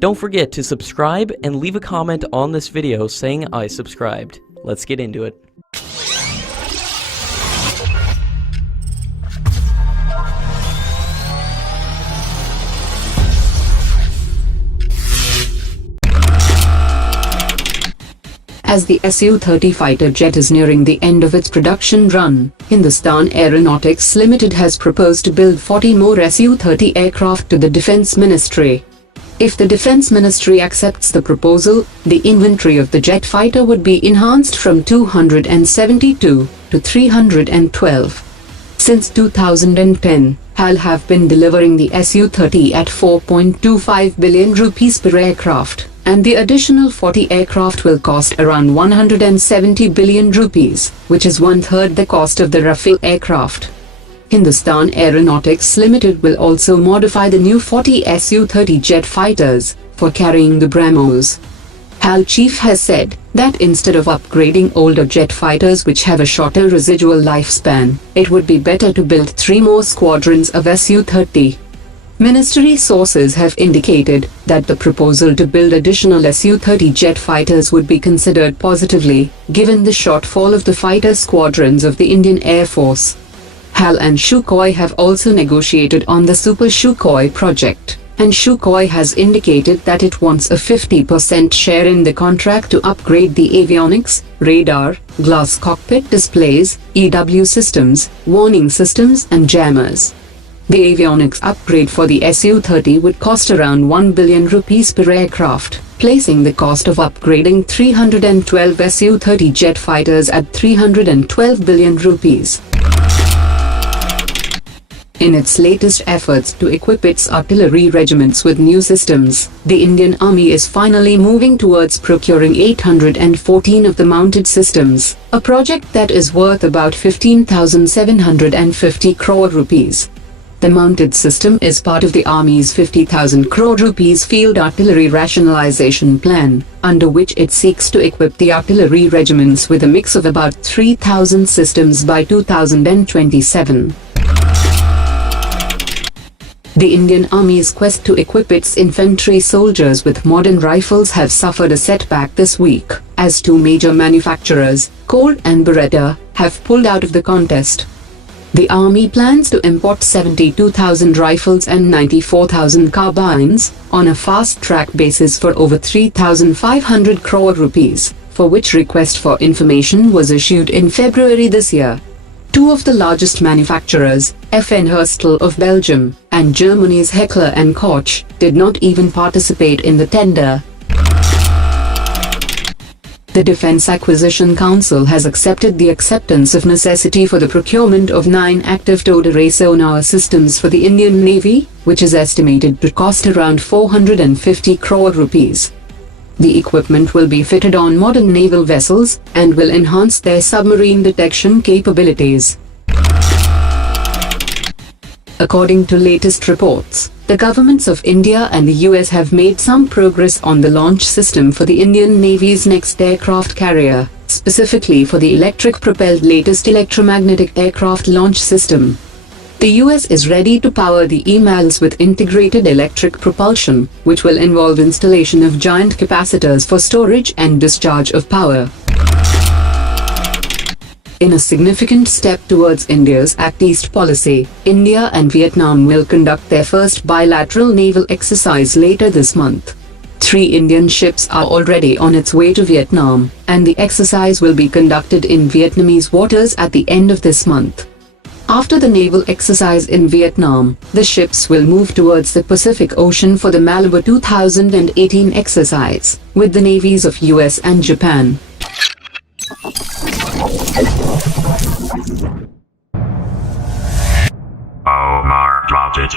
Don't forget to subscribe and leave a comment on this video saying I subscribed. Let's get into it. As the Su-30 fighter jet is nearing the end of its production run, Hindustan Aeronautics Limited has proposed to build 40 more Su-30 aircraft to the Defence Ministry. If the Defence Ministry accepts the proposal, the inventory of the jet fighter would be enhanced from 272 to 312. Since 2010, HAL have been delivering the Su-30 at 4.25 billion rupees per aircraft, and the additional 40 aircraft will cost around 170 billion rupees, which is one-third the cost of the Rafale aircraft. Hindustan Aeronautics Limited will also modify the new 40 Su-30 jet fighters for carrying the Brahmos. HAL chief has said that instead of upgrading older jet fighters which have a shorter residual lifespan, it would be better to build 3 more squadrons of Su-30. Ministry sources have indicated that the proposal to build additional Su-30 jet fighters would be considered positively, given the shortfall of the fighter squadrons of the Indian Air Force. HAL and Sukhoi have also negotiated on the Super Sukhoi project, and Sukhoi has indicated that it wants a 50% share in the contract to upgrade the avionics, radar, glass cockpit displays, EW systems, warning systems and jammers. The avionics upgrade for the Su-30 would cost around 1 billion rupees per aircraft, placing the cost of upgrading 312 Su-30 jet fighters at 312 billion rupees. In its latest efforts to equip its artillery regiments with new systems, the Indian Army is finally moving towards procuring 814 of the mounted systems, a project that is worth about 15,750 crore rupees. The mounted system is part of the Army's 50,000 crore rupees field artillery rationalization plan, under which it seeks to equip the artillery regiments with a mix of about 3,000 systems by 2027. The Indian Army's quest to equip its infantry soldiers with modern rifles have suffered a setback this week, as 2 major manufacturers, Colt and Beretta, have pulled out of the contest. The Army plans to import 72,000 rifles and 94,000 carbines, on a fast-track basis for over 3,500 crore rupees, for which request for information was issued in February this year. 2 of the largest manufacturers, FN Herstal of Belgium and Germany's Heckler & Koch, did not even participate in the tender. The Defense Acquisition Council has accepted the acceptance of necessity for the procurement of 9 active towed array sonar systems for the Indian Navy, which is estimated to cost around 450 crore rupees. The equipment will be fitted on modern naval vessels and will enhance their submarine detection capabilities. According to latest reports, the governments of India and the US have made some progress on the launch system for the Indian Navy's next aircraft carrier, specifically for the electric-propelled latest electromagnetic aircraft launch system. The US is ready to power the EMALs with integrated electric propulsion, which will involve installation of giant capacitors for storage and discharge of power. In a significant step towards India's Act East policy, India and Vietnam will conduct their first bilateral naval exercise later this month. 3 Indian ships are already on its way to Vietnam, and the exercise will be conducted in Vietnamese waters at the end of this month. After the naval exercise in Vietnam, the ships will move towards the Pacific Ocean for the Malabar 2018 exercise, with the navies of US and Japan. S-onar dropped it.